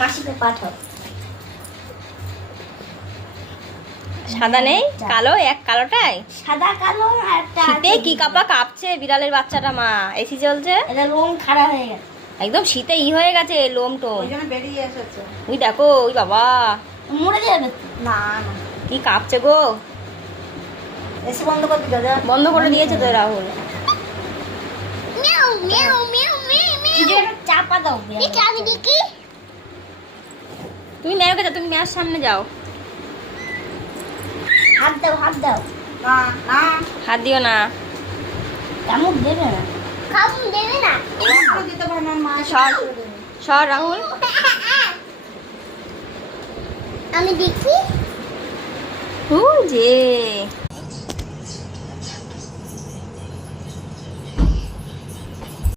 মাসিকে পাঠাও। সাদা নেই, কালো, এক কালোটাই। সাদা কালো আর একটা শীতে কি কাপা কাঁপছে বিড়ালের বাচ্চাটা মা, এসি চলছে। এটা লোম খারাপ হয়ে গেছে। একদম শীতে হয়ে গেছে লোম টোম। ওই জন্য বেরিয়ে এসেছে। ওই দেখো, ওই বাবা মরে যাবে তো। না না, কি কাঁপছে গো। এসি বন্ধ করে দিতে যা। বন্ধ করে দিয়েছে তো রাহুল। মিয়াও মিয়াও মিয়াও মিয়াও। এটা চাপা দাও। এটা আমি দেখি। তুমি মেয়েকে যাও, তুমি মেয়ের সামনে যাও। হাত দাও, হাত দাও। না না, হাত দিও না। কামড় দেবে না। কামড় দেবে না। এখনো দিতে পারে না, মা সর সর রাহুল। আমি দেখি। ওই যে